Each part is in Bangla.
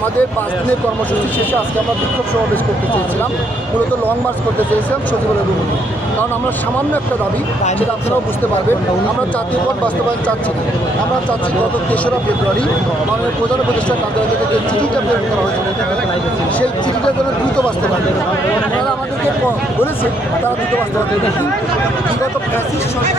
আমাদের 5 দিনের কর্মসূচি শেষে আজকে আমরা বিক্ষোভ সমাবেশ করতে চেয়েছিলাম, মূলত লং মার্চ করতে চেয়েছিলাম সচিবালয়ের ভূমি। কারণ আমরা সামান্য একটা দাবি, যেটা আপনারাও বুঝতে পারবেন, আমরা জাতীয় পদ বাস্তবায়ন চাচ্ছি না। আমরা চাচ্ছি গত 3রা ফেব্রুয়ারি মাননীয় প্রধান উপদেষ্টা কার্যালয় থেকে যে চিঠিটা প্রেরণ করা হয়েছিল, সেই চিঠিটা যেন দ্রুত বাস্তবায়ন করে। ওনারা আমাদেরকে বলেছে তারা দ্রুত বাস্তবায়ন করবে। বিগত ফ্যাসিস্ট সরকার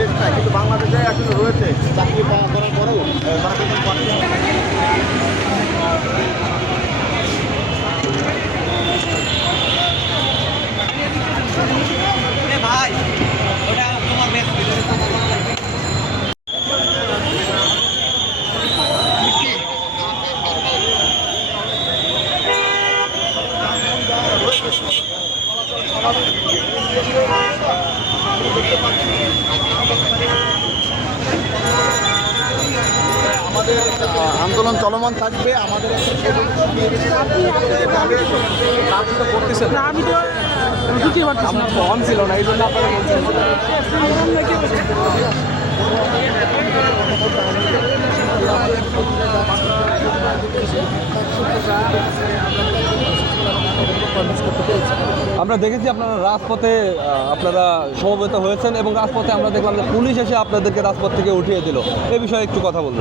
দেশ নাই, কিন্তু বাংলাদেশে আসলে রয়েছে চাকরি পাওয়া করার পরেও তারা বেতন পাচ্ছে না। ভাই ওটা তোমার বেশ আমাদের আন্দোলন চলমান থাকবে। আমাদের ফোন ছিল না, এই জন্য আপনারা বলছেন। আমরা দেখেছি আপনারা রাজপথে আপনারা সমবেত হয়েছেন এবং রাজপথে আমরা দেখলাম যে পুলিশ এসে আপনাদেরকে রাজপথ থেকে উঠিয়ে দিল। এ বিষয়ে একটু কথা বলবেন।